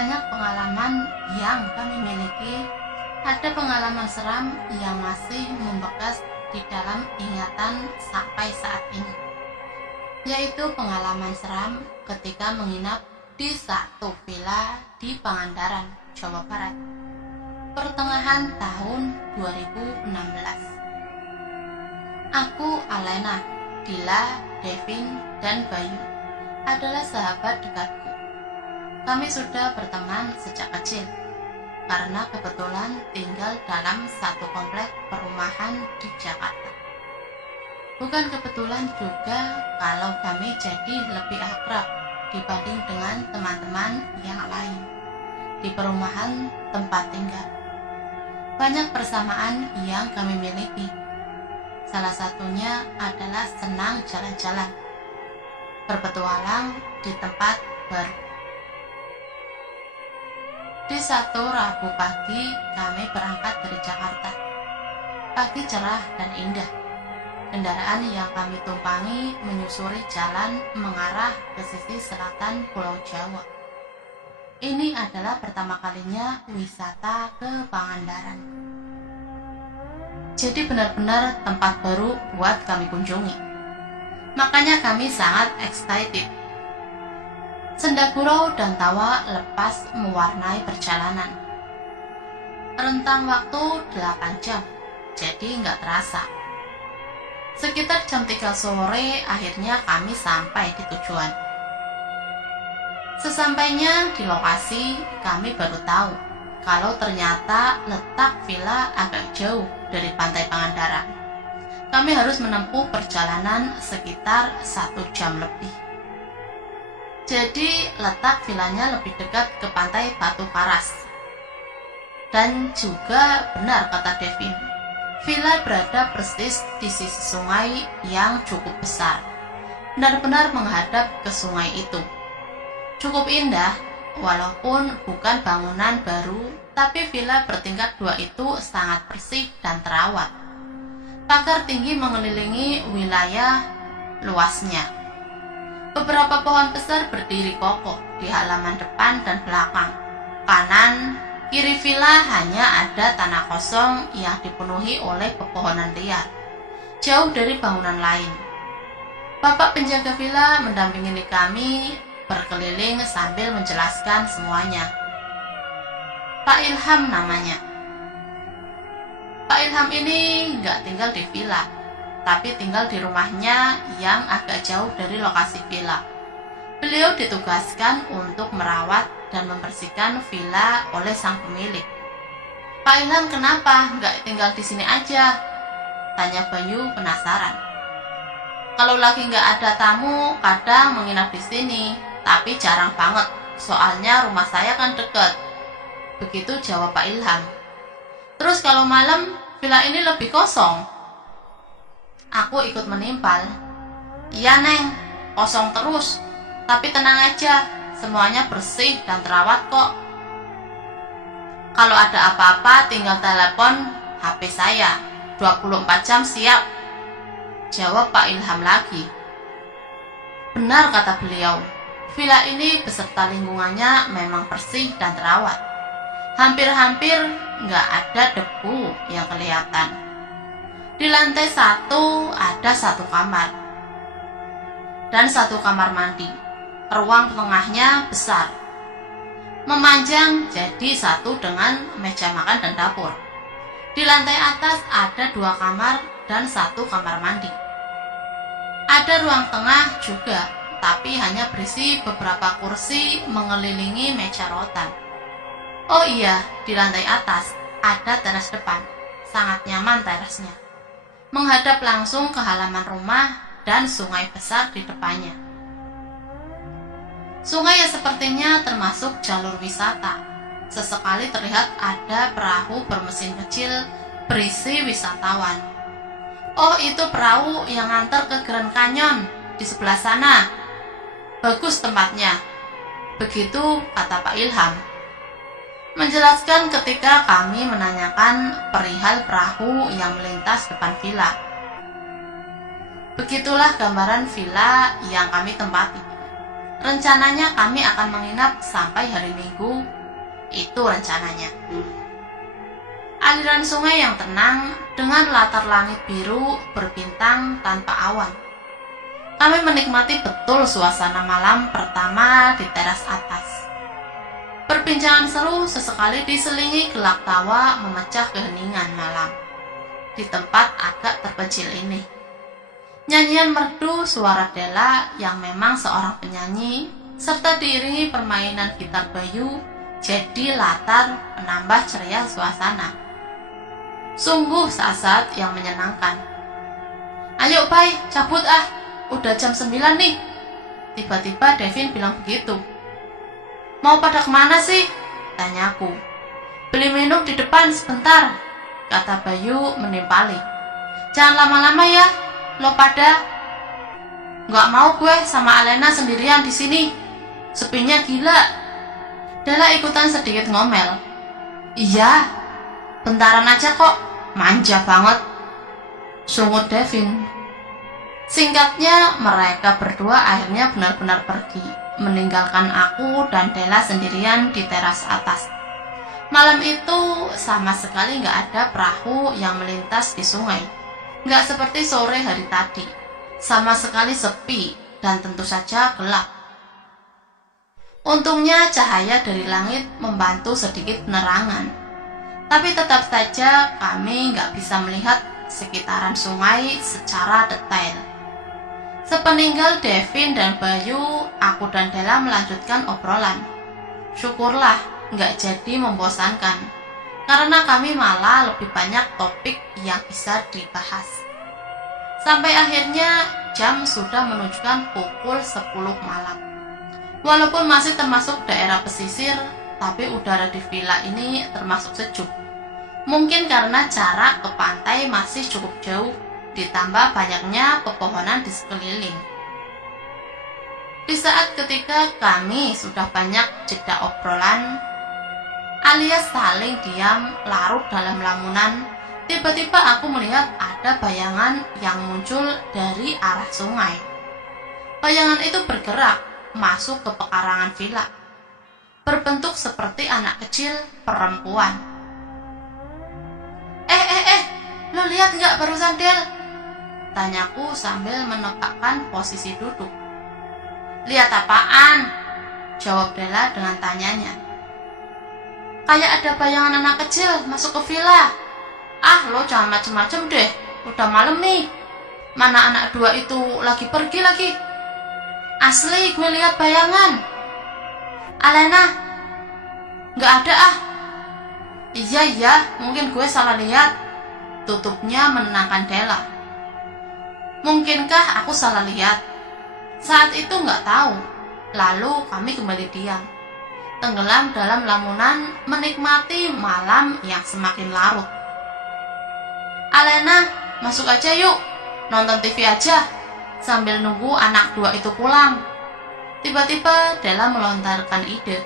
banyak pengalaman yang kami miliki, ada pengalaman seram yang masih membekas di dalam ingatan sampai saat ini, yaitu pengalaman seram ketika menginap di satu villa di Pangandaran, Jawa Barat, pertengahan tahun 2016. Aku, Alena, Dila, Devin, dan Bayu adalah sahabat dekatku. Kami sudah berteman sejak kecil karena kebetulan tinggal dalam satu komplek perumahan di Jakarta. Bukan kebetulan juga kalau kami jadi lebih akrab dibanding dengan teman-teman yang lain di perumahan tempat tinggal. Banyak persamaan yang kami miliki. Salah satunya adalah senang jalan-jalan, berpetualang di tempat baru. Di satu Rabu pagi, kami berangkat dari Jakarta. Pagi cerah dan indah. Kendaraan yang kami tumpangi menyusuri jalan mengarah ke sisi selatan Pulau Jawa. Ini adalah pertama kalinya wisata ke Pangandaran. Jadi benar-benar tempat baru buat kami kunjungi. Makanya kami sangat excited. Senda gurau dan tawa lepas mewarnai perjalanan. Rentang waktu 8 jam, jadi nggak terasa. Sekitar jam 3 sore akhirnya kami sampai di tujuan. Sesampainya di lokasi, kami baru tahu kalau ternyata letak villa agak jauh dari pantai Pangandaran. Kami harus menempuh perjalanan sekitar 1 jam lebih. Jadi letak villanya lebih dekat ke pantai Batu Karas. Dan juga benar kata Devin, villa berada persis di sisi sungai yang cukup besar. Benar-benar menghadap ke sungai itu. Cukup indah, walaupun bukan bangunan baru, tapi villa bertingkat 2 itu sangat bersih dan terawat. Pagar tinggi mengelilingi wilayah luasnya. Beberapa pohon besar berdiri kokoh di halaman depan dan belakang. Kanan, kiri villa hanya ada tanah kosong yang dipenuhi oleh pepohonan liar, jauh dari bangunan lain. Bapak penjaga villa mendampingi kami berkeliling sambil menjelaskan semuanya. Pak Ilham namanya. Pak Ilham ini nggak tinggal di villa, tapi tinggal di rumahnya yang agak jauh dari lokasi villa. Beliau ditugaskan untuk merawat dan membersihkan villa oleh sang pemilik. Pak Ilham kenapa nggak tinggal di sini aja? Tanya Bayu penasaran. Kalau lagi nggak ada tamu, kadang menginap di sini. Tapi jarang banget, soalnya rumah saya kan deket. Begitu jawab Pak Ilham. Terus kalau malam, villa ini lebih kosong. Aku ikut menimpal. Iya Neng, kosong terus. Tapi tenang aja, semuanya bersih dan terawat kok. Kalau ada apa-apa tinggal telepon HP saya, 24 jam siap. Jawab Pak Ilham lagi. Benar kata beliau. Villa ini beserta lingkungannya memang bersih dan terawat. Hampir-hampir nggak ada debu yang kelihatan. Di lantai 1 ada 1 kamar dan 1 kamar mandi. Ruang tengahnya besar, memanjang jadi 1 dengan meja makan dan dapur. Di lantai atas ada 2 kamar dan 1 kamar mandi. Ada ruang tengah juga, tapi hanya berisi beberapa kursi mengelilingi meja rotan. Oh iya, di lantai atas ada teras depan, sangat nyaman terasnya. Menghadap langsung ke halaman rumah dan sungai besar di depannya. Sungai yang sepertinya termasuk jalur wisata. Sesekali terlihat ada perahu bermesin kecil berisi wisatawan. Oh, itu perahu yang ngantar ke Grand Canyon di sebelah sana. Bagus tempatnya. Begitu kata Pak Ilham. Menjelaskan ketika kami menanyakan perihal perahu yang melintas depan villa. Begitulah gambaran villa yang kami tempati. Rencananya kami akan menginap sampai hari Minggu, itu rencananya. Aliran sungai yang tenang dengan latar langit biru berbintang tanpa awan. Kami menikmati betul suasana malam pertama di teras atas. Perbincangan seru sesekali diselingi gelak tawa memecah keheningan malam di tempat agak terpencil ini. Nyanyian merdu suara Della yang memang seorang penyanyi serta diiringi permainan gitar Bayu jadi latar penambah ceria suasana. Sungguh saat-saat yang menyenangkan. Ayo Pai, cabut ah, udah jam 9 nih. Tiba-tiba Devin bilang begitu. Mau pada kemana sih? Tanyaku. Beli minum di depan sebentar, kata Bayu menimpali. Jangan lama-lama ya, lo pada. Nggak mau gue sama Alena sendirian di sini. Sepinya gila. Della ikutan sedikit ngomel. Iya, bentaran aja kok. Manja banget, sungut Devin. Singkatnya, mereka berdua akhirnya benar-benar pergi, meninggalkan aku dan Della sendirian di teras atas. Malam itu sama sekali nggak ada perahu yang melintas di sungai. Nggak seperti sore hari tadi, sama sekali sepi dan tentu saja gelap. Untungnya cahaya dari langit membantu sedikit penerangan. Tapi tetap saja kami nggak bisa melihat sekitaran sungai secara detail. Sepeninggal Devin dan Bayu, aku dan Della melanjutkan obrolan. Syukurlah nggak jadi membosankan, karena kami malah lebih banyak topik yang bisa dibahas. Sampai akhirnya jam sudah menunjukkan pukul 10 malam. Walaupun masih termasuk daerah pesisir, tapi udara di villa ini termasuk sejuk. Mungkin karena jarak ke pantai masih cukup jauh, ditambah banyaknya pepohonan di sekeliling. Di saat ketika kami sudah banyak jeda obrolan, alias saling diam larut dalam lamunan, tiba-tiba aku melihat ada bayangan yang muncul dari arah sungai. Bayangan itu bergerak masuk ke pekarangan villa, berbentuk seperti anak kecil perempuan. Lo lihat nggak barusan Del? Tanyaku sambil menempatkan posisi duduk. Lihat apaan? Jawab Della dengan tanyanya. Kayak ada bayangan anak kecil masuk ke villa. Ah, lo jangan macem-macem deh. Udah malam nih. Mana anak dua itu lagi pergi lagi? Asli gue lihat bayangan. Alena, nggak ada ah. Iya, mungkin gue salah lihat. Tutupnya menenangkan Della. Mungkinkah aku salah lihat? Saat itu nggak tahu. Lalu kami kembali diam, tenggelam dalam lamunan menikmati malam yang semakin larut. Alena, masuk aja yuk, nonton TV aja, sambil nunggu anak dua itu pulang. Tiba-tiba Della melontarkan ide.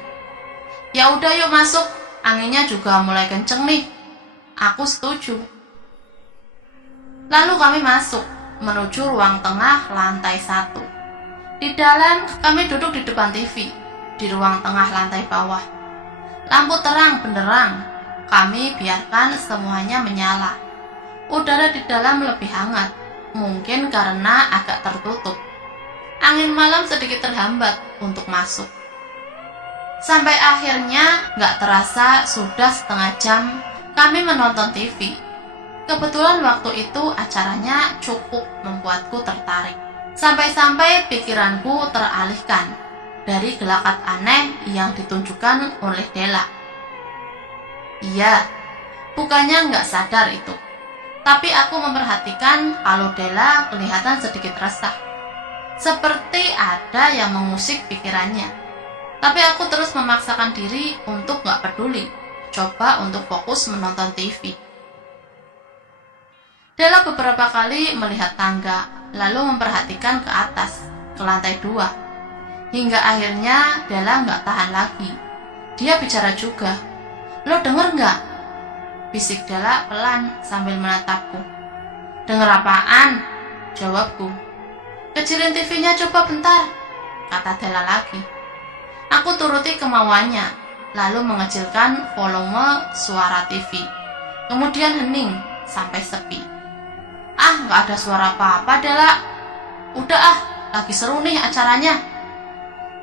Ya udah yuk masuk, anginnya juga mulai kenceng nih. Aku setuju. Lalu kami masuk, menuju ruang tengah lantai 1. Di dalam, kami duduk di depan TV, di ruang tengah lantai bawah. Lampu terang benderang, kami biarkan semuanya menyala. Udara di dalam lebih hangat, mungkin karena agak tertutup. Angin malam sedikit terhambat untuk masuk. Sampai akhirnya, gak terasa sudah setengah jam kami menonton TV. Kebetulan waktu itu acaranya cukup membuatku tertarik. Sampai-sampai pikiranku teralihkan dari gelagat aneh yang ditunjukkan oleh Della. Iya, bukannya nggak sadar itu. Tapi aku memperhatikan kalau Della kelihatan sedikit resah. Seperti ada yang mengusik pikirannya. Tapi aku terus memaksakan diri untuk nggak peduli. Coba untuk fokus menonton TV. Della beberapa kali melihat tangga, lalu memperhatikan ke atas, ke lantai 2. Hingga akhirnya Della nggak tahan lagi. Dia bicara juga. Lo denger nggak? Bisik Della pelan sambil menatapku. Denger apaan? Jawabku. Kecilin TV-nya coba bentar. kata Della lagi. Aku turuti kemauannya, lalu mengecilkan volume suara TV. Kemudian hening sampai sepi. Ah, nggak ada suara apa-apa, Della. Udah ah, lagi seru nih acaranya.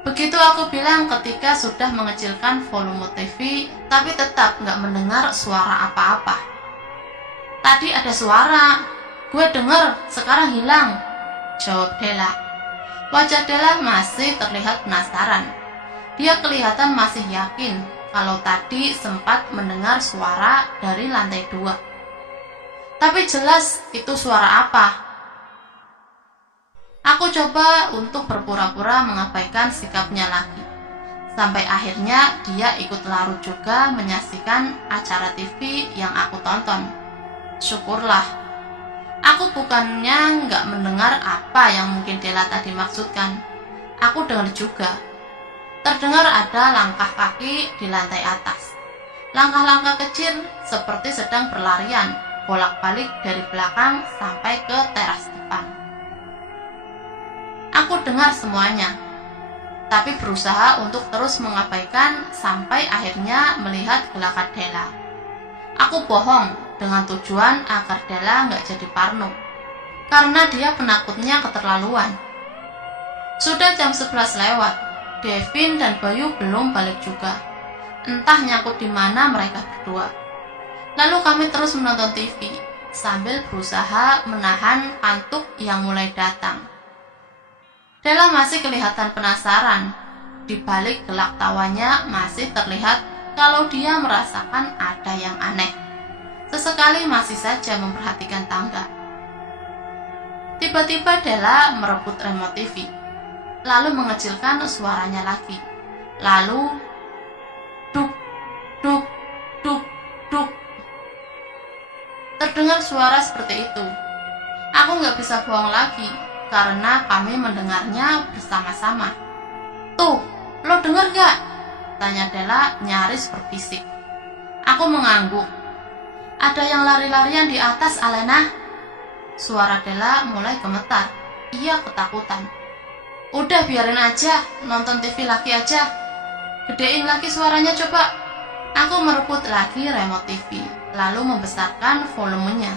Begitu aku bilang ketika sudah mengecilkan volume TV, tapi tetap nggak mendengar suara apa-apa. Tadi ada suara, gue denger, sekarang hilang, jawab Della. Wajah Della masih terlihat penasaran. Dia kelihatan masih yakin kalau tadi sempat mendengar suara dari lantai 2. Tapi jelas itu suara apa? Aku coba untuk berpura-pura mengabaikan sikapnya lagi. Sampai akhirnya dia ikut larut juga menyaksikan acara TV yang aku tonton. Syukurlah. Aku bukannya nggak mendengar apa yang mungkin Della tadi maksudkan. Aku dengar juga. Terdengar ada langkah kaki di lantai atas. Langkah-langkah kecil seperti sedang berlarian, bolak-balik dari belakang sampai ke teras depan. Aku dengar semuanya, tapi berusaha untuk terus mengabaikan sampai akhirnya melihat gelagat Della. Aku bohong dengan tujuan agar Della nggak jadi parno, karena dia penakutnya keterlaluan. Sudah jam 11 lewat, Devin dan Bayu belum balik juga. Entah nyangkut di mana mereka berdua. Lalu kami terus menonton TV sambil berusaha menahan kantuk yang mulai datang. Della masih kelihatan penasaran. Di balik gelak tawanya masih terlihat kalau dia merasakan ada yang aneh. Sesekali masih saja memperhatikan tangga. Tiba-tiba Della merebut remote TV, lalu mengecilkan suaranya lagi. Lalu duk, duk, duk, duk. Terdengar suara seperti itu. Aku nggak bisa bohong lagi karena kami mendengarnya bersama-sama. Tuh, lo denger gak? Tanya Della nyaris berbisik. Aku mengangguk. Ada yang lari-larian di atas, Alena. Suara Della mulai gemetar. Ia ketakutan. Udah biarin aja, nonton TV lagi aja. Gedein lagi suaranya coba. Aku merebut lagi remote TV, lalu membesarkan volumenya.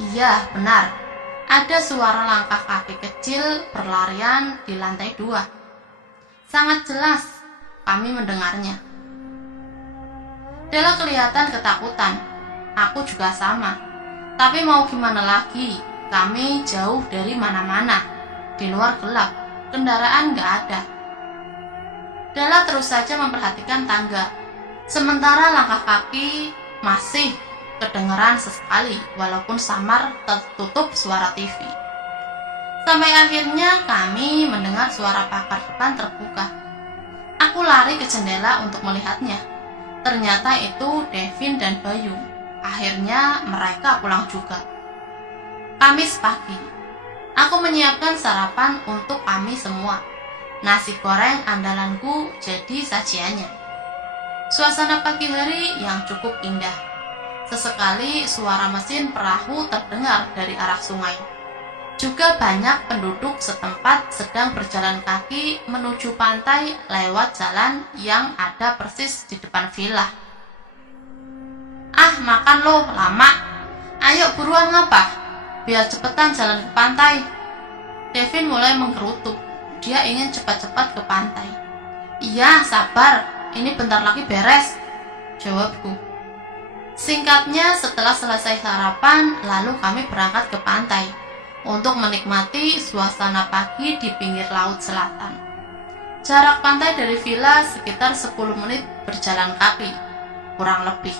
Iya, benar. Ada suara langkah kaki kecil berlarian di lantai 2. Sangat jelas kami mendengarnya. Della kelihatan ketakutan. Aku juga sama. Tapi mau gimana lagi? Kami jauh dari mana-mana. Di luar gelap. Kendaraan gak ada. Della terus saja memperhatikan tangga. Sementara langkah kaki masih kedengeran sesekali walaupun samar tertutup suara TV. Sampai akhirnya kami mendengar suara pagar depan terbuka. Aku lari ke jendela untuk melihatnya. Ternyata itu Devin dan Bayu. Akhirnya mereka pulang juga. Kamis pagi. Aku menyiapkan sarapan untuk kami semua. Nasi goreng andalanku jadi sajiannya. Suasana pagi hari yang cukup indah. Sesekali suara mesin perahu terdengar dari arah sungai. Juga banyak penduduk setempat sedang berjalan kaki menuju pantai lewat jalan yang ada persis di depan villa. Ah, makan lo, lama. Ayo buruan ngapa? Biar cepetan jalan ke pantai. Devin mulai menggerutu. Dia ingin cepat-cepat ke pantai. Iya, sabar. Ini bentar lagi beres, jawabku. Singkatnya, setelah selesai sarapan, lalu kami berangkat ke pantai untuk menikmati suasana pagi di pinggir laut selatan. Jarak pantai dari villa sekitar 10 menit berjalan kaki, kurang lebih.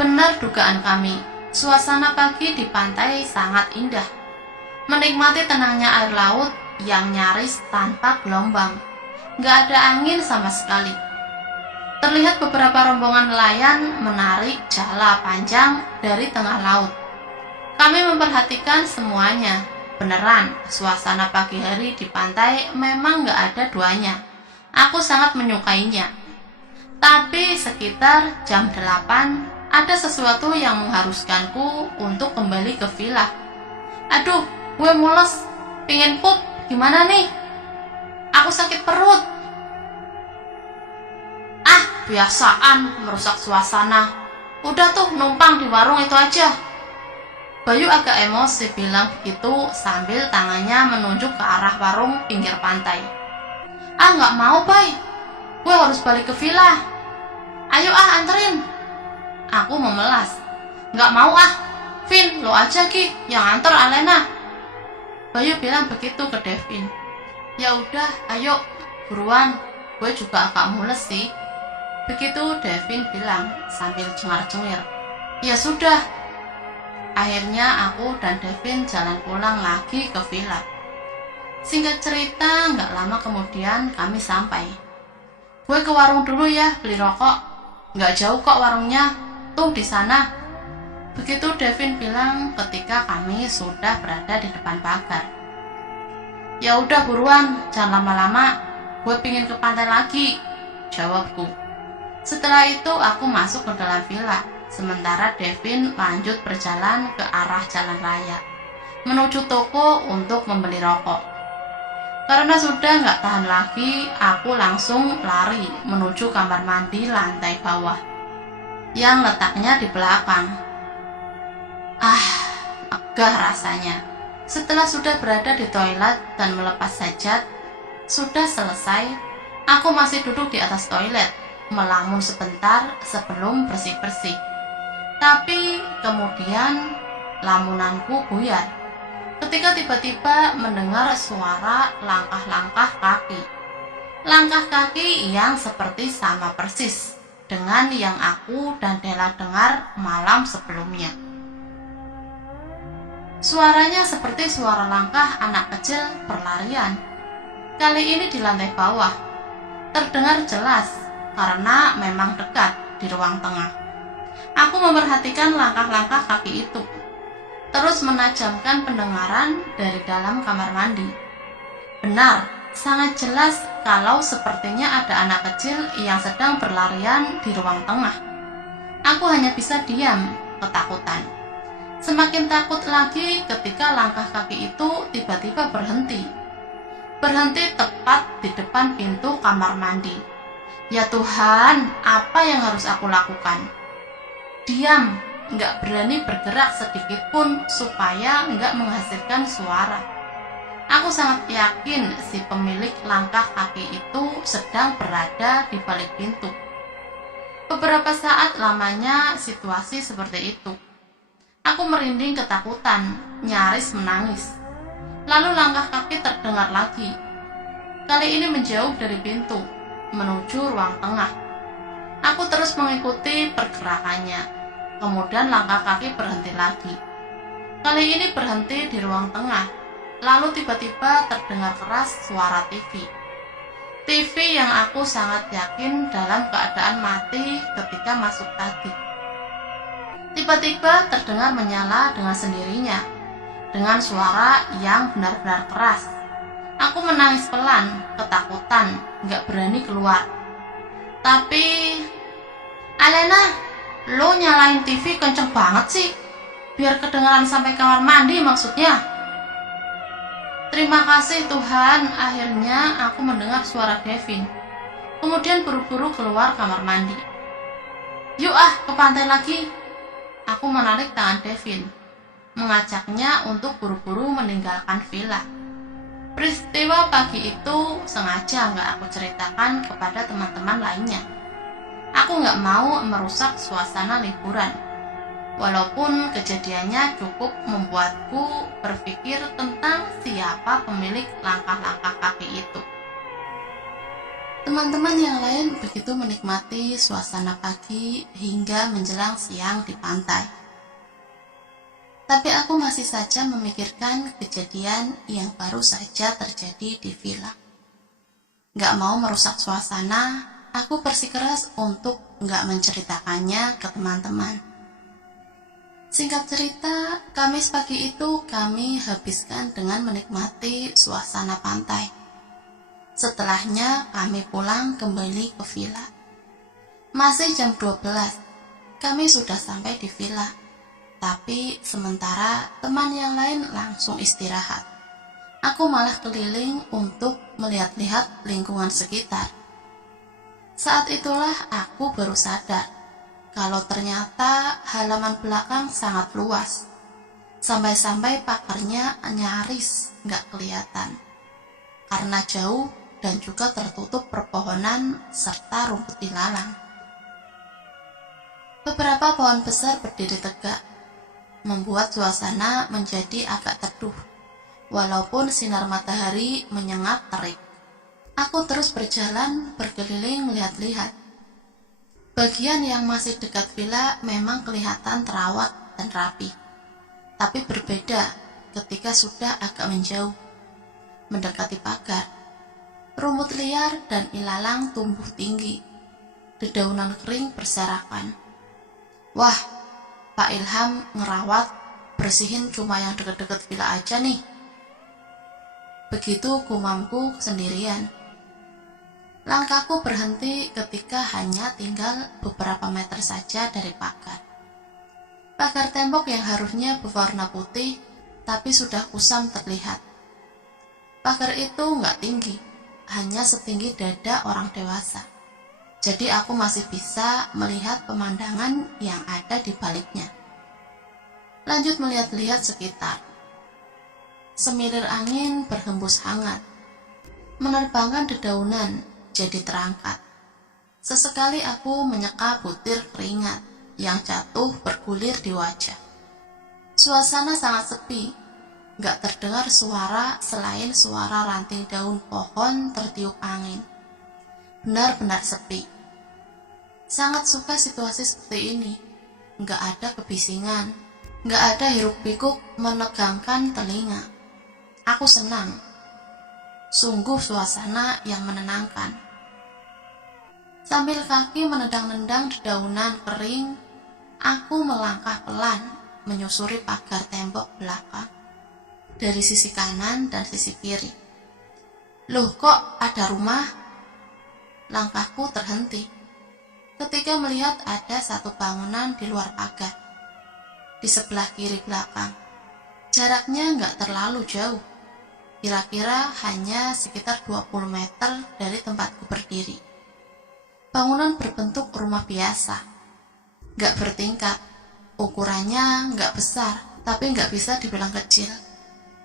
Benar dugaan kami, suasana pagi di pantai sangat indah. Menikmati tenangnya air laut yang nyaris tanpa gelombang. Gak ada angin sama sekali. Terlihat beberapa rombongan nelayan menarik jala panjang dari tengah laut. Kami memperhatikan semuanya. Beneran, suasana pagi hari di pantai memang gak ada duanya. Aku sangat menyukainya. Tapi sekitar jam 8, ada sesuatu yang mengharuskanku untuk kembali ke villa. Aduh, gue mules, pingin pup, gimana nih? aku sakit perut. Ah, biasaan merusak suasana. Udah tuh numpang di warung itu aja. Bayu agak emosi bilang begitu sambil tangannya menunjuk ke arah warung pinggir pantai. Ah, nggak mau, Bay. Gue harus balik ke villa. Ayo anterin. Aku memelas. Nggak mau Vin, lo aja Ki yang anter Alena. Bayu bilang begitu ke Devin. Ya udah, ayo buruan. Gue juga agak mules sih. Begitu Devin bilang sambil cengar-cengir. Ya sudah. Akhirnya aku dan Devin jalan pulang lagi ke villa. Singkat cerita, nggak lama kemudian kami sampai. Gue ke warung dulu ya beli rokok. Nggak jauh kok warungnya, tuh di sana. Begitu Devin bilang ketika kami sudah berada di depan pagar. Ya udah buruan, jangan lama-lama. Gue pingin ke pantai lagi, jawabku. Setelah itu aku masuk ke dalam villa, sementara Devin lanjut berjalan ke arah jalan raya, menuju toko untuk membeli rokok. Karena sudah nggak tahan lagi, aku langsung lari menuju kamar mandi lantai bawah, yang letaknya di belakang. Megah rasanya. Setelah sudah berada di toilet dan melepas sajad, sudah selesai, aku masih duduk di atas toilet, melamun sebentar sebelum bersih-bersih. Tapi kemudian lamunanku buyar ketika tiba-tiba mendengar suara langkah-langkah kaki. Langkah kaki yang seperti sama persis dengan yang aku dan Della dengar malam sebelumnya. Suaranya seperti suara langkah anak kecil berlarian. Kali ini di lantai bawah. Terdengar jelas karena memang dekat di ruang tengah. Aku memperhatikan langkah-langkah kaki itu, terus menajamkan pendengaran dari dalam kamar mandi. Benar, sangat jelas kalau sepertinya ada anak kecil yang sedang berlarian di ruang tengah. Aku hanya bisa diam, ketakutan. Semakin takut lagi ketika langkah kaki itu tiba-tiba berhenti. Berhenti tepat di depan pintu kamar mandi. Ya Tuhan, apa yang harus aku lakukan? Diam, nggak berani bergerak sedikit pun supaya nggak menghasilkan suara. Aku sangat yakin si pemilik langkah kaki itu sedang berada di balik pintu. Beberapa saat lamanya situasi seperti itu. Aku merinding ketakutan, nyaris menangis. Lalu langkah kaki terdengar lagi. Kali ini menjauh dari pintu, menuju ruang tengah. Aku terus mengikuti pergerakannya. Kemudian langkah kaki berhenti lagi. Kali ini berhenti di ruang tengah. Lalu tiba-tiba terdengar keras suara TV. TV yang aku sangat yakin dalam keadaan mati ketika masuk tadi. Tiba-tiba terdengar menyala dengan sendirinya, dengan suara yang benar-benar keras. Aku menangis pelan, ketakutan, gak berani keluar. Tapi, Alena, lo nyalain TV kenceng banget sih, biar kedengaran sampai kamar mandi maksudnya. Terima kasih Tuhan, akhirnya aku mendengar suara Devin. Kemudian buru-buru keluar kamar mandi. Yuk ke pantai lagi. Aku menarik tangan Devin, mengajaknya untuk buru-buru meninggalkan villa. Peristiwa pagi itu sengaja nggak aku ceritakan kepada teman-teman lainnya. Aku nggak mau merusak suasana liburan. Walaupun kejadiannya cukup membuatku berpikir tentang siapa pemilik langkah-langkah kaki itu. Teman-teman yang lain begitu menikmati suasana pagi hingga menjelang siang di pantai. Tapi aku masih saja memikirkan kejadian yang baru saja terjadi di villa. Gak mau merusak suasana, aku bersikeras untuk gak menceritakannya ke teman-teman. Singkat cerita, Kamis pagi itu kami habiskan dengan menikmati suasana pantai. Setelahnya kami pulang kembali ke villa. Masih jam 12, kami sudah sampai di villa. Tapi sementara teman yang lain langsung istirahat. Aku malah keliling untuk melihat-lihat lingkungan sekitar. Saat itulah aku baru sadar kalau ternyata halaman belakang sangat luas. Sampai-sampai pagarnya nyaris nggak kelihatan karena jauh dan juga tertutup perpohonan serta rumput ilalang. Beberapa pohon besar berdiri tegak, membuat suasana menjadi agak teduh, walaupun sinar matahari menyengat terik. Aku terus berjalan berkeliling melihat-lihat. Bagian yang masih dekat villa memang kelihatan terawat dan rapi, tapi berbeda ketika sudah agak menjauh, mendekati pagar. Rumput liar dan ilalang tumbuh tinggi, dedaunan kering berserakan. Wah, Pak Ilham ngerawat, bersihin cuma yang deket-deket villa aja nih. Begitu gumamku sendirian. Langkahku berhenti ketika hanya tinggal beberapa meter saja dari pagar. Pagar tembok yang harusnya berwarna putih, tapi sudah kusam terlihat. Pagar itu nggak tinggi, hanya setinggi dada orang dewasa. Jadi aku masih bisa melihat pemandangan yang ada di baliknya. Lanjut melihat-lihat sekitar. Semilir angin berhembus hangat, menerbangkan dedaunan jadi terangkat. Sesekali aku menyeka butir keringat yang jatuh bergulir di wajah. Suasana sangat sepi, gak terdengar suara selain suara ranting daun pohon tertiup angin. Benar-benar sepi. Sangat suka situasi seperti ini. Gak ada kebisingan, gak ada hiruk-pikuk menegangkan telinga. Aku senang. Sungguh suasana yang menenangkan. Sambil kaki menendang-nendang dedaunan kering, aku melangkah pelan menyusuri pagar tembok belakang dari sisi kanan dan sisi kiri. Loh, kok ada rumah? Langkahku terhenti ketika melihat ada satu bangunan di luar pagar, di sebelah kiri belakang. Jaraknya nggak terlalu jauh, kira-kira hanya sekitar 20 meter dari tempatku berdiri. Bangunan berbentuk rumah biasa, nggak bertingkat, ukurannya nggak besar, tapi nggak bisa dibilang kecil.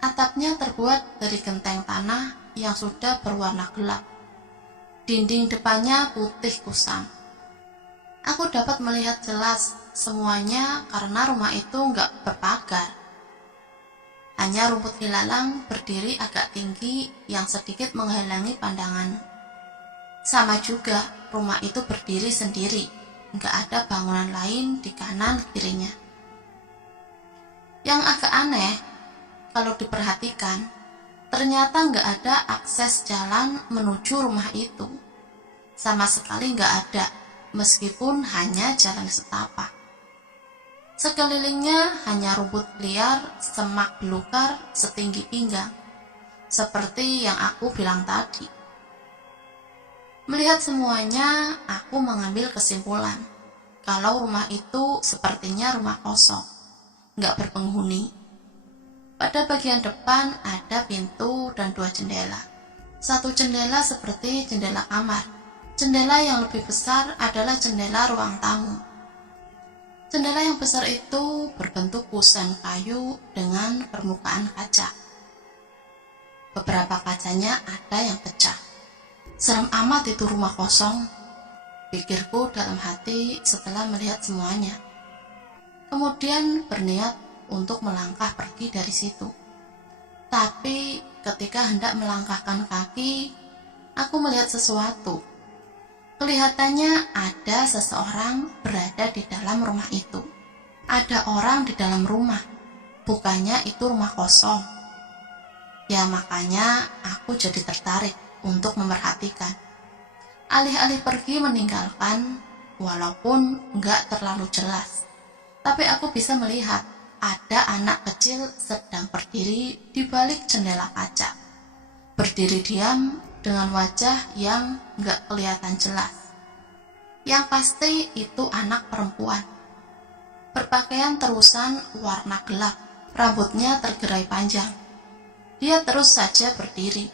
Atapnya terbuat dari genteng tanah yang sudah berwarna gelap. Dinding depannya putih kusam. Aku dapat melihat jelas semuanya karena rumah itu nggak berpagar. Hanya rumput ilalang berdiri agak tinggi yang sedikit menghalangi pandangan. Sama juga, rumah itu berdiri sendiri, nggak ada bangunan lain di kanan kirinya. Yang agak aneh, kalau diperhatikan, ternyata nggak ada akses jalan menuju rumah itu. Sama sekali nggak ada, meskipun hanya jalan setapak. Sekelilingnya hanya rumput liar, semak belukar setinggi pinggang, seperti yang aku bilang tadi. Melihat semuanya, aku mengambil kesimpulan kalau rumah itu sepertinya rumah kosong, nggak berpenghuni. Pada bagian depan ada pintu dan 2 jendela. Satu jendela seperti jendela kamar. Jendela yang lebih besar adalah jendela ruang tamu. Jendela yang besar itu berbentuk kusen kayu dengan permukaan kaca. Beberapa kacanya ada yang pecah. Serem amat itu rumah kosong, pikirku dalam hati setelah melihat semuanya. Kemudian berniat untuk melangkah pergi dari situ. Tapi ketika hendak melangkahkan kaki, aku melihat sesuatu. Kelihatannya ada seseorang berada di dalam rumah itu. Ada orang di dalam rumah, bukannya itu rumah kosong. Ya makanya aku jadi tertarik untuk memperhatikan. Alih-alih pergi meninggalkan, walaupun nggak terlalu jelas, tapi aku bisa melihat ada anak kecil sedang berdiri di balik jendela kaca. Berdiri diam dengan wajah yang nggak kelihatan jelas. Yang pasti itu anak perempuan. Berpakaian terusan warna gelap, rambutnya tergerai panjang. Dia terus saja berdiri,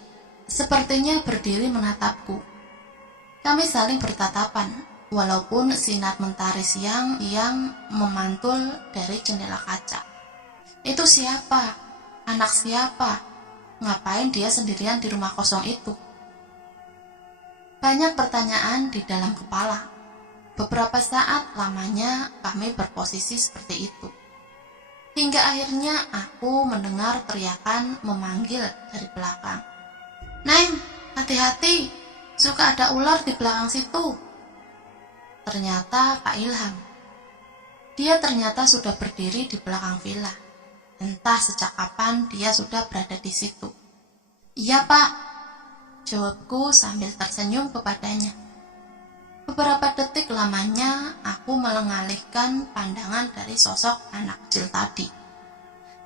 sepertinya berdiri menatapku. Kami saling bertatapan, walaupun sinar mentari siang yang memantul dari jendela kaca. Itu siapa? Anak siapa? Ngapain dia sendirian di rumah kosong itu? Banyak pertanyaan di dalam kepala. Beberapa saat lamanya kami berposisi seperti itu. Hingga akhirnya aku mendengar teriakan memanggil dari belakang. "Neng, hati-hati, suka ada ular di belakang situ." Ternyata Pak Ilham. Dia ternyata sudah berdiri di belakang villa. Entah sejak kapan dia sudah berada di situ. "Iya, Pak," jawabku sambil tersenyum kepadanya. Beberapa detik lamanya aku mengalihkan pandangan dari sosok anak kecil tadi.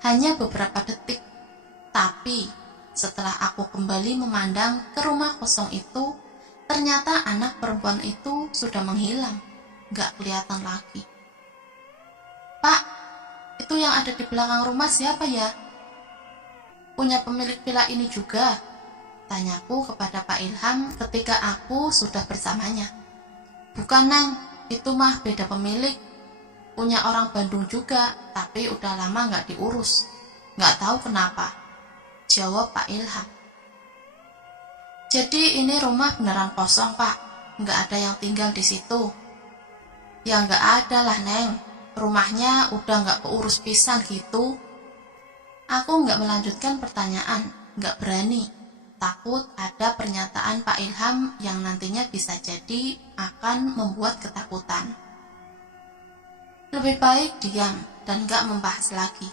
Hanya beberapa detik, tapi setelah aku kembali memandang ke rumah kosong itu, ternyata anak perempuan itu sudah menghilang, gak kelihatan lagi. "Pak, itu yang ada di belakang rumah siapa ya? Punya pemilik villa ini juga?" tanyaku kepada Pak Ilham ketika aku sudah bersamanya. "Bukan, Neng, itu mah beda pemilik. Punya orang Bandung juga, tapi udah lama gak diurus. Gak tahu kenapa," jawab Pak Ilham. "Jadi ini rumah beneran kosong, Pak? Gak ada yang tinggal di situ?" "Ya gak ada lah, Neng. Rumahnya udah gak keurus pisan gitu." Aku gak melanjutkan pertanyaan, gak berani. Takut ada pernyataan Pak Ilham yang nantinya bisa jadi akan membuat ketakutan. Lebih baik diam dan gak membahas lagi.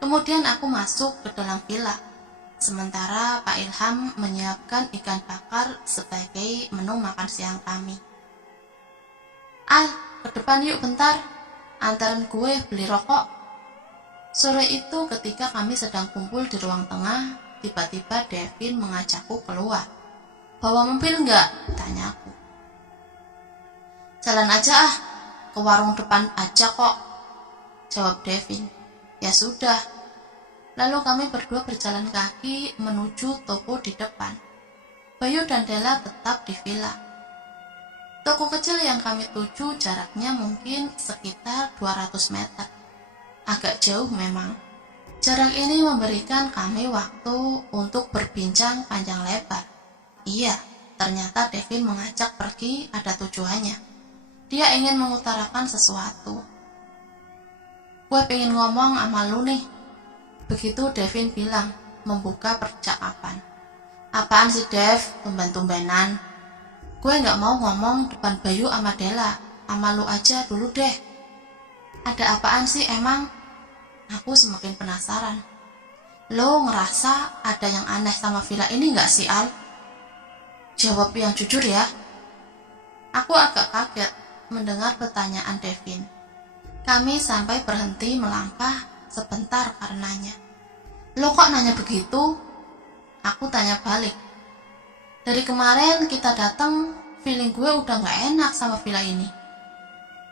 Kemudian aku masuk ke dalam villa, sementara Pak Ilham menyiapkan ikan bakar sebagai menu makan siang kami. "Al, ke depan yuk bentar, antarin gue beli rokok." Sore itu ketika kami sedang kumpul di ruang tengah, tiba-tiba Devin mengajakku keluar. "Bawa mobil nggak?" tanyaku. "Jalan aja ah, ke warung depan aja kok," jawab Devin. Ya sudah. Lalu kami berdua berjalan kaki menuju toko di depan. Bayu dan Della tetap di villa. Toko kecil yang kami tuju jaraknya mungkin sekitar 200 meter. Agak jauh memang. Jarak ini memberikan kami waktu untuk berbincang panjang lebar. Iya, ternyata Devin mengajak pergi ada tujuannya. Dia ingin mengutarakan sesuatu. "Gue pengen ngomong sama lu nih," begitu Devin bilang, membuka percakapan. "Apaan sih, Dev? Tumben-tumbenan." "Gue gak mau ngomong depan Bayu sama Della, sama lu aja dulu deh." "Ada apaan sih emang?" Aku semakin penasaran. "Lo ngerasa ada yang aneh sama villa ini gak sih, Al? Jawab yang jujur ya." Aku agak kaget mendengar pertanyaan Devin. Kami sampai berhenti melangkah sebentar karenanya. "Lo kok nanya begitu?" Aku tanya balik. "Dari kemarin kita datang, feeling gue udah gak enak sama villa ini."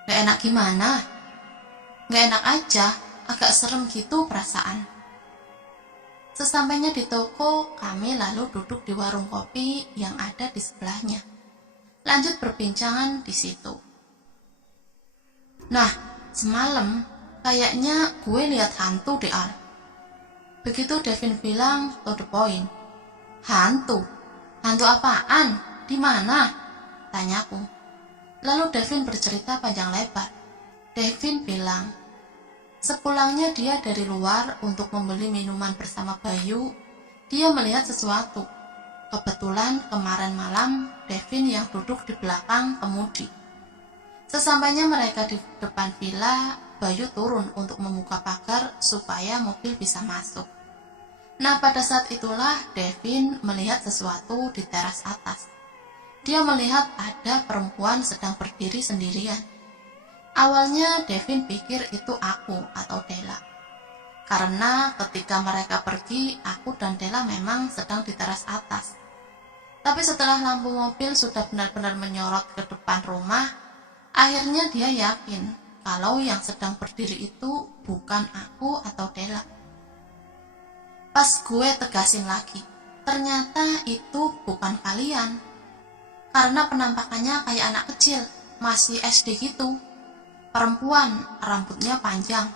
"Gak enak gimana?" "Gak enak aja. Agak serem gitu perasaan." Sesampainya di toko, kami lalu duduk di warung kopi yang ada di sebelahnya. Lanjut perbincangan di situ. "Nah, semalam kayaknya gue lihat hantu deh, Al." Begitu Devin bilang to the point. "Hantu? Hantu apaan? Di mana?" tanyaku. Lalu Devin bercerita panjang lebar. Devin bilang, sepulangnya dia dari luar untuk membeli minuman bersama Bayu, dia melihat sesuatu. Kebetulan kemarin malam Devin yang duduk di belakang kemudi. Sesampainya mereka di depan villa, Bayu turun untuk membuka pagar supaya mobil bisa masuk. Nah, pada saat itulah Devin melihat sesuatu di teras atas. Dia melihat ada perempuan sedang berdiri sendirian. Awalnya Devin pikir itu aku atau Della. Karena ketika mereka pergi, aku dan Della memang sedang di teras atas. Tapi setelah lampu mobil sudah benar-benar menyorot ke depan rumah, akhirnya dia yakin kalau yang sedang berdiri itu bukan aku atau Della. Pas gue tegasin lagi, ternyata itu bukan kalian. Karena penampakannya kayak anak kecil, masih SD gitu. Perempuan, rambutnya panjang.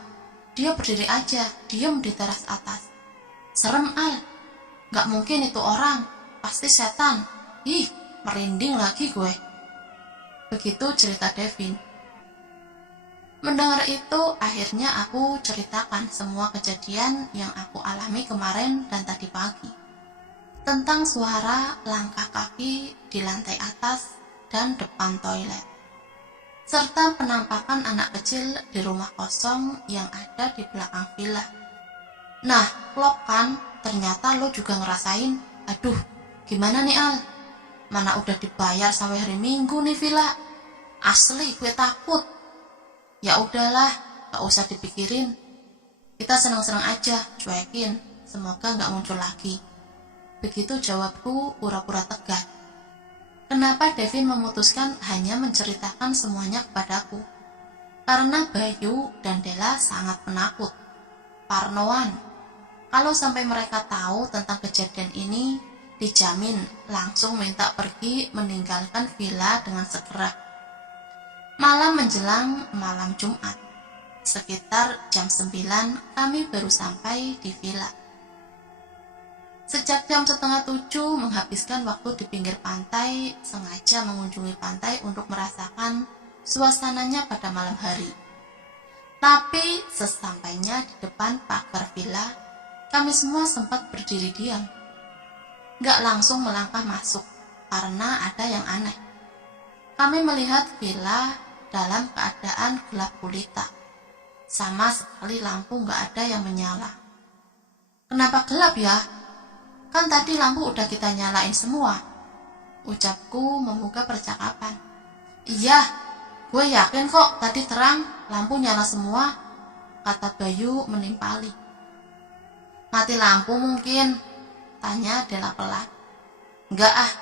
Dia berdiri aja, diem di teras atas. Serem, Al. Gak mungkin itu orang, pasti setan. Ih, merinding lagi gue. Begitu cerita Devin. Mendengar itu, akhirnya aku ceritakan semua kejadian yang aku alami kemarin dan tadi pagi. Tentang suara langkah kaki di lantai atas dan depan toilet. Serta penampakan anak kecil di rumah kosong yang ada di belakang villa. Nah, klop kan, ternyata lo juga ngerasain. Aduh, gimana nih Al? Mana udah dibayar sampai hari Minggu nih villa. Asli gue takut. Ya udahlah, gak usah dipikirin. Kita senang-senang aja, cuekin. Semoga gak muncul lagi. Begitu jawabku pura-pura tegar. Kenapa Devin memutuskan hanya menceritakan semuanya kepadaku? Karena Bayu dan Della sangat penakut. Parnoan. Kalau sampai mereka tahu tentang kejadian ini, dijamin langsung minta pergi meninggalkan villa dengan segera. Malam menjelang malam Jumat, sekitar jam 9 kami baru sampai di villa. Sejak jam setengah 7 menghabiskan waktu di pinggir pantai, sengaja mengunjungi pantai untuk merasakan suasananya pada malam hari. Tapi sesampainya di depan pagar villa, kami semua sempat berdiri diam. Gak langsung melangkah masuk, karena ada yang aneh. Kami melihat villa dalam keadaan gelap gulita. Sama sekali lampu gak ada yang menyala. Kenapa gelap ya? Kan tadi lampu udah kita nyalain semua. Ucapku membuka percakapan. Iya, gue yakin kok tadi terang, lampu nyala semua, kata Bayu menimpali. Mati lampu mungkin, tanya Della pelan. Enggak ah,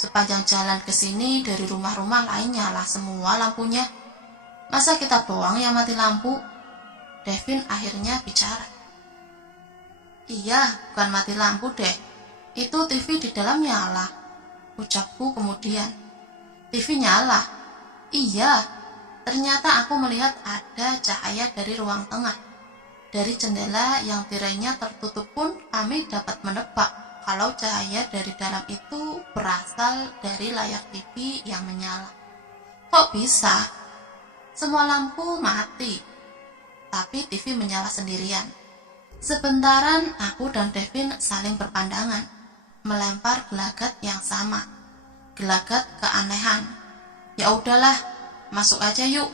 sepanjang jalan ke sini dari rumah-rumah lain nyala semua lampunya. Masa kita doang yang mati lampu? Devin akhirnya bicara. Iya, bukan mati lampu deh. Itu TV di dalam nyala. Ucapku kemudian. TV nyala? Iya, ternyata aku melihat ada cahaya dari ruang tengah. Dari jendela yang tirainya tertutup pun kami dapat menebak kalau cahaya dari dalam itu berasal dari layar TV yang menyala. Kok bisa? Semua lampu mati, tapi TV menyala sendirian. Sebentaran aku dan Devin saling berpandangan, melempar gelagat yang sama, gelagat keanehan. Ya udahlah, masuk aja yuk.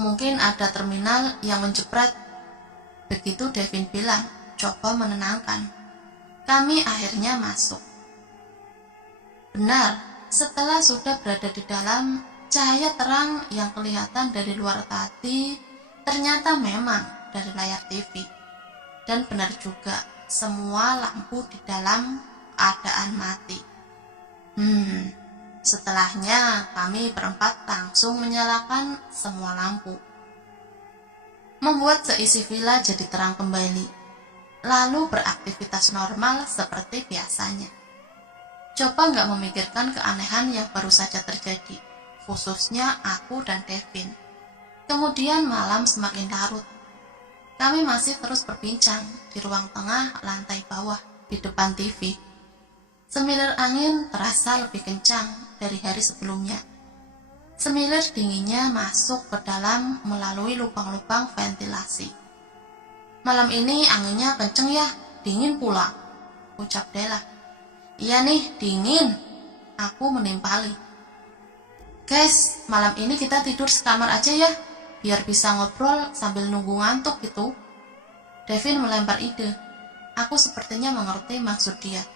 Mungkin ada terminal yang menjepret. Begitu Devin bilang, coba menenangkan. Kami akhirnya masuk. Benar, setelah sudah berada di dalam, cahaya terang yang kelihatan dari luar tadi ternyata memang dari layar TV. Dan benar juga, semua lampu di dalam keadaan mati. Setelahnya kami berempat langsung menyalakan semua lampu. Membuat seisi villa jadi terang kembali. Lalu beraktivitas normal seperti biasanya. Coba nggak memikirkan keanehan yang baru saja terjadi, khususnya aku dan Devin. Kemudian malam semakin larut. Kami masih terus berbincang di ruang tengah lantai bawah di depan TV. Semilir angin terasa lebih kencang dari hari sebelumnya. Semilir dinginnya masuk ke dalam melalui lubang-lubang ventilasi. Malam ini anginnya kenceng ya, dingin pula, ucap Della. Iya nih, dingin, aku menimpali. Guys, malam ini kita tidur sekamar aja ya, biar bisa ngobrol sambil nunggu ngantuk gitu. Devin melempar ide. Aku sepertinya mengerti maksud dia.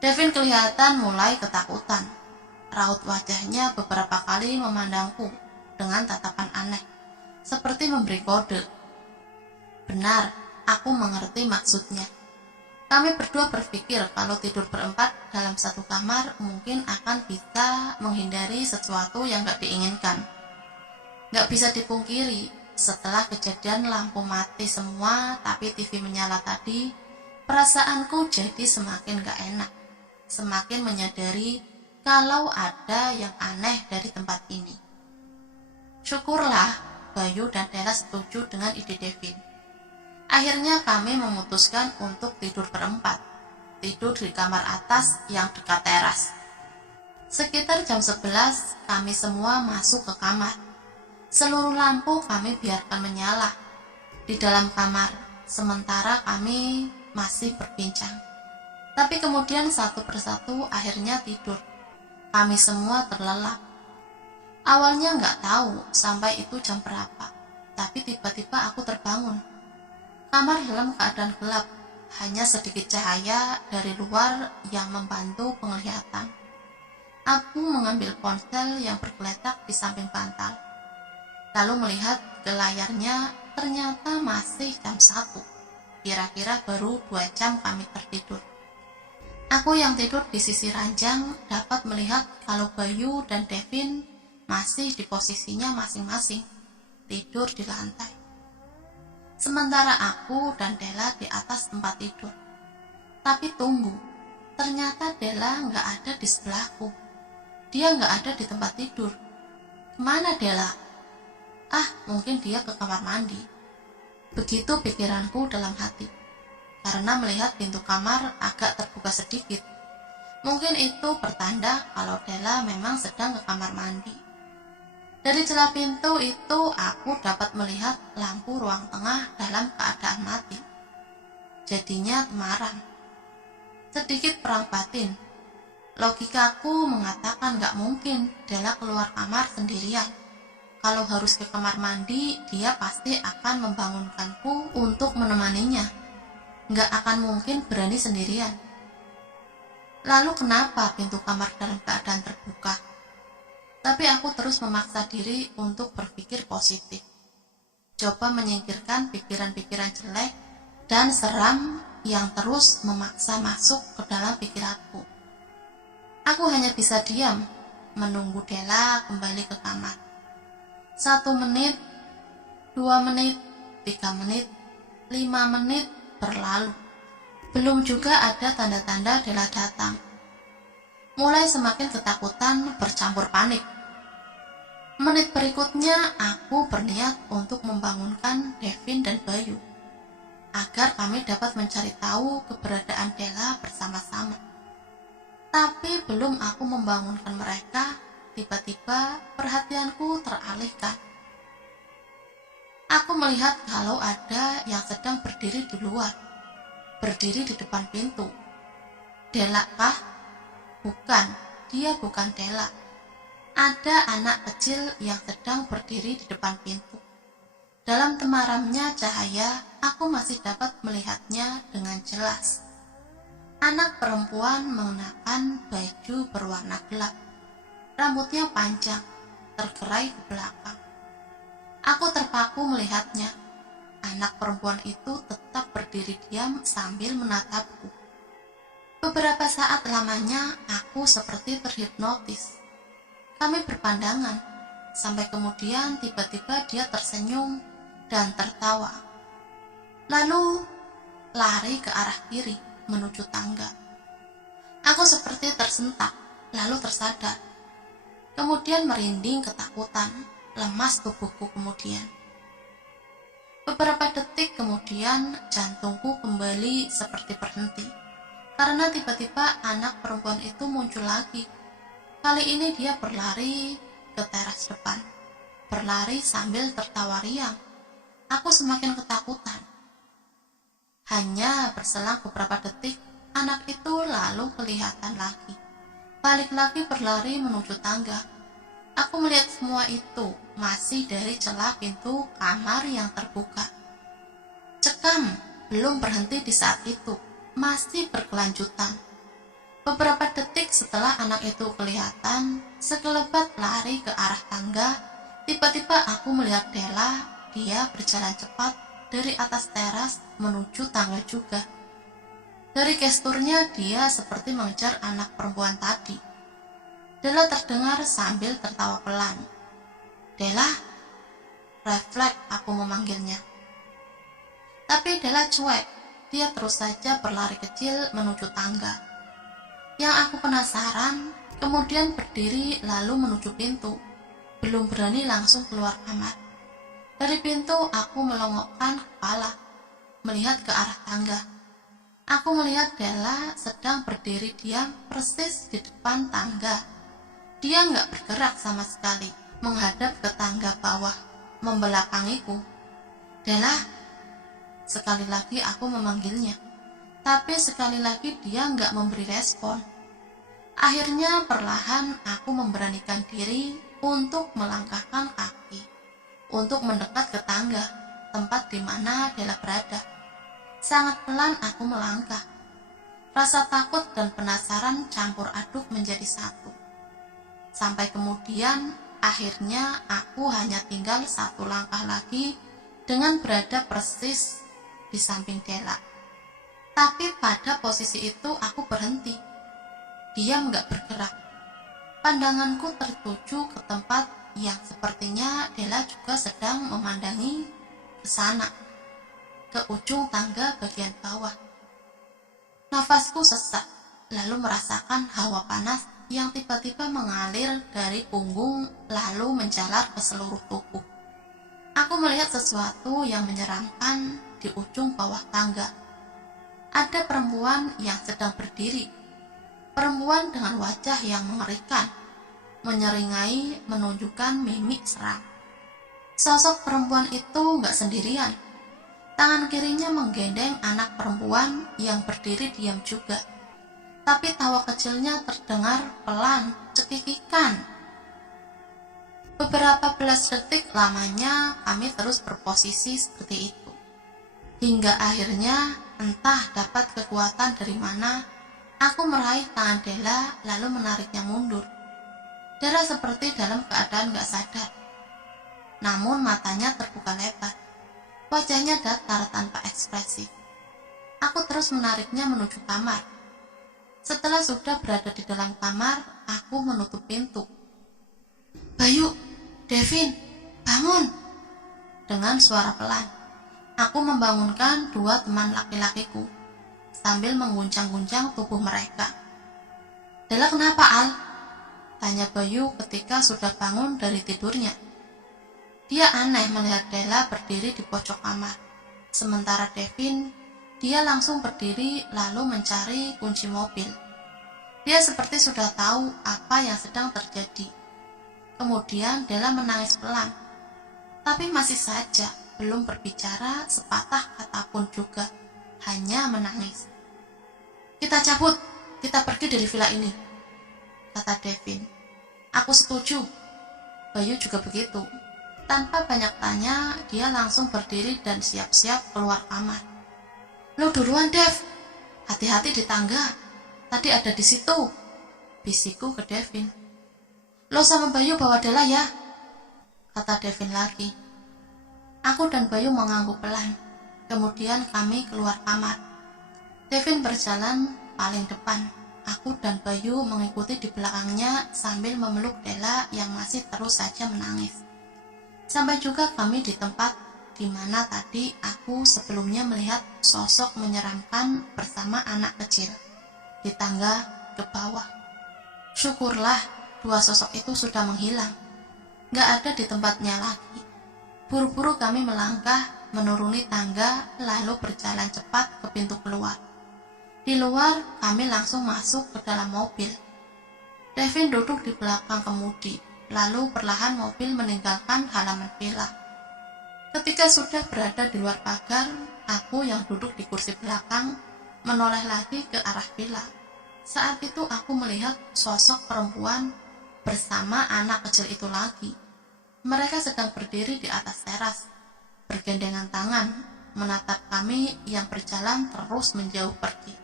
Devin kelihatan mulai ketakutan. Raut wajahnya beberapa kali memandangku dengan tatapan aneh, seperti memberi kode. Benar, aku mengerti maksudnya. Kami berdua berpikir kalau tidur berempat dalam satu kamar mungkin akan bisa menghindari sesuatu yang gak diinginkan. Gak bisa dipungkiri, setelah kejadian lampu mati semua tapi TV menyala tadi, Perasaanku jadi semakin gak enak, semakin menyadari kalau ada yang aneh dari tempat ini. Syukurlah Bayu dan Della setuju dengan ide Devin. Akhirnya kami memutuskan untuk tidur berempat, tidur di kamar atas yang dekat teras. Sekitar jam 11 kami semua masuk ke kamar. Seluruh lampu kami biarkan menyala di dalam kamar, sementara kami masih berbincang. Tapi kemudian satu persatu akhirnya tidur. Kami semua terlelap. Awalnya nggak tahu sampai itu jam berapa, tapi tiba-tiba aku terbangun. Kamar dalam keadaan gelap, hanya sedikit cahaya dari luar yang membantu penglihatan. Aku mengambil ponsel yang bergeletak di samping bantal, lalu melihat ke layarnya, ternyata masih jam 1. Kira-kira baru 2 jam kami tertidur. Aku yang tidur di sisi ranjang dapat melihat kalau Bayu dan Devin masih di posisinya masing-masing, tidur di lantai. Sementara aku dan Della di atas tempat tidur. Tapi tunggu, ternyata Della nggak ada di sebelahku. Dia nggak ada di tempat tidur. Kemana Della? Mungkin dia ke kamar mandi. Begitu pikiranku dalam hati, karena melihat pintu kamar agak terbuka sedikit. Mungkin itu pertanda kalau Della memang sedang ke kamar mandi. Dari celah pintu itu aku dapat melihat lampu ruang tengah dalam keadaan mati. Jadinya temaram. Sedikit perang batin. Logikaku mengatakan gak mungkin Della keluar kamar sendirian. Kalau harus ke kamar mandi, dia pasti akan membangunkanku untuk menemaninya. Nggak akan mungkin berani sendirian. Lalu kenapa pintu kamar dalam keadaan terbuka? Tapi aku terus memaksa diri untuk berpikir positif. Coba menyingkirkan pikiran-pikiran jelek dan seram yang terus memaksa masuk ke dalam pikiranku. Aku hanya bisa diam, menunggu Della kembali ke kamar. 1 menit, 2 menit, 3 menit, 5 menit berlalu. Belum juga ada tanda-tanda Della datang. Mulai semakin ketakutan bercampur panik. Menit berikutnya aku berniat untuk membangunkan Devin dan Bayu, agar kami dapat mencari tahu keberadaan Della bersama-sama. Tapi belum aku membangunkan mereka, tiba-tiba perhatianku teralihkan. Aku melihat kalau ada yang sedang berdiri di luar, berdiri di depan pintu. Della kah? Bukan, dia bukan Della. Ada anak kecil yang sedang berdiri di depan pintu. Dalam temaramnya cahaya, aku masih dapat melihatnya dengan jelas. Anak perempuan mengenakan baju berwarna gelap. Rambutnya panjang, tergerai ke belakang. Aku terpaku melihatnya. Anak perempuan itu tetap berdiri diam sambil menatapku. Beberapa saat lamanya aku seperti terhipnotis. Kami berpandangan, sampai kemudian tiba-tiba dia tersenyum dan tertawa. Lalu lari ke arah kiri menuju tangga. Aku seperti tersentak, lalu tersadar. Kemudian merinding ketakutan, lemas tubuhku kemudian. Beberapa detik kemudian jantungku kembali seperti berhenti, karena tiba-tiba anak perempuan itu muncul lagi. Kali ini dia berlari ke teras depan, berlari sambil tertawa riang. Aku semakin ketakutan. Hanya berselang beberapa detik, anak itu lalu kelihatan lagi. Balik lagi berlari menuju tangga. Aku melihat semua itu masih dari celah pintu kamar yang terbuka. Cekam, belum berhenti di saat itu, masih berkelanjutan. Beberapa detik setelah anak itu kelihatan, sekelebat lari ke arah tangga. Tiba-tiba aku melihat Della, dia berjalan cepat dari atas teras menuju tangga juga. Dari gesturnya dia seperti mengejar anak perempuan tadi. Della terdengar sambil tertawa pelan. Della, refleks aku memanggilnya. Tapi Della cuek, dia terus saja berlari kecil menuju tangga. Yang aku penasaran, kemudian berdiri lalu menuju pintu. Belum berani langsung keluar kamar. Dari pintu aku melongokkan kepala, melihat ke arah tangga. Aku melihat Della sedang berdiri diam persis di depan tangga. Dia nggak bergerak sama sekali, menghadap ke tangga bawah, membelakangiku. Della, sekali lagi aku memanggilnya. Tapi sekali lagi dia nggak memberi respon. Akhirnya perlahan aku memberanikan diri untuk melangkahkan kaki, untuk mendekat ke tangga, tempat di mana Della berada. Sangat pelan aku melangkah. Rasa takut dan penasaran campur aduk menjadi satu. Sampai kemudian, akhirnya aku hanya tinggal satu langkah lagi dengan berada persis di samping Della. Tapi pada posisi itu aku berhenti, diam gak bergerak. Pandanganku tertuju ke tempat yang sepertinya Della juga sedang memandangi ke sana, ke ujung tangga bagian bawah. Nafasku sesak, lalu merasakan hawa panas yang tiba-tiba mengalir dari punggung lalu menjalar ke seluruh tubuh. Aku melihat sesuatu yang menyeramkan di ujung bawah tangga. Ada perempuan yang sedang berdiri, perempuan dengan wajah yang mengerikan, menyeringai menunjukkan mimik seram. Sosok perempuan itu gak sendirian. Tangan kirinya menggendeng anak perempuan yang berdiri diam juga. Tapi tawa kecilnya terdengar pelan, cekikikan. Beberapa belas detik lamanya kami terus berposisi seperti itu. Hingga akhirnya, entah dapat kekuatan dari mana, aku meraih tangan Della lalu menariknya mundur. Della seperti dalam keadaan gak sadar. Namun matanya terbuka lebar. Wajahnya datar tanpa ekspresi. Aku terus menariknya menuju kamar. Setelah sudah berada di dalam kamar, aku menutup pintu. "Bayu, Devin, bangun!" Dengan suara pelan, aku membangunkan dua teman laki-lakiku sambil mengguncang-guncang tubuh mereka. "Della kenapa, Al?" tanya Bayu ketika sudah bangun dari tidurnya. Dia aneh melihat Della berdiri di pojok kamar. Sementara Devin, dia langsung berdiri lalu mencari kunci mobil. Dia seperti sudah tahu apa yang sedang terjadi. Kemudian Della menangis pelan, tapi masih saja belum berbicara sepatah kata pun juga, hanya menangis. "Kita cabut, kita pergi dari villa ini," kata Devin. "Aku setuju." Bayu juga begitu. Tanpa banyak tanya, dia langsung berdiri dan siap-siap keluar kamar. "Lo duluan, Dev. Hati-hati di tangga. Tadi ada di situ," bisikku ke Devin. "Lo sama Bayu bawa Della ya," kata Devin lagi. Aku dan Bayu mengangguk pelan. Kemudian kami keluar kamar. Devin berjalan paling depan. Aku dan Bayu mengikuti di belakangnya sambil memeluk Della yang masih terus saja menangis. Sampai juga kami di tempat di mana tadi aku sebelumnya melihat sosok menyeramkan bersama anak kecil di tangga ke bawah. Syukurlah dua sosok itu sudah menghilang, gak ada di tempatnya lagi. Buru-buru kami melangkah menuruni tangga lalu berjalan cepat ke pintu keluar. Di luar kami langsung masuk ke dalam mobil. Devin duduk di belakang kemudi. Lalu perlahan mobil meninggalkan halaman villa. Ketika sudah berada di luar pagar, aku yang duduk di kursi belakang menoleh lagi ke arah villa. Saat itu aku melihat sosok perempuan bersama anak kecil itu lagi. Mereka sedang berdiri di atas teras, bergandengan tangan, menatap kami yang berjalan terus menjauh pergi.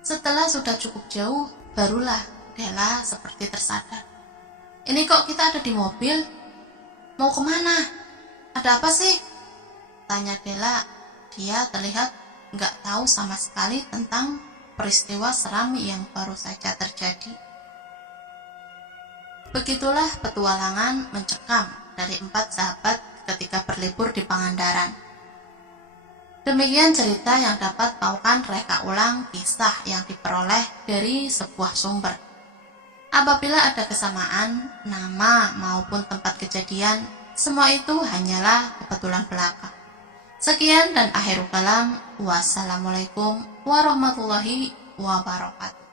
Setelah sudah cukup jauh, barulah Della seperti tersadar. "Ini kok kita ada di mobil? Mau kemana? Ada apa sih?" tanya Della. Dia terlihat gak tahu sama sekali tentang peristiwa seram yang baru saja terjadi. Begitulah petualangan mencekam dari 4 sahabat ketika berlibur di Pangandaran. Demikian cerita yang dapat Paukan reka ulang kisah yang diperoleh dari sebuah sumber. Apabila ada kesamaan, nama maupun tempat kejadian, semua itu hanyalah kebetulan belaka. Sekian dan akhirul kalam. Wassalamualaikum warahmatullahi wabarakatuh.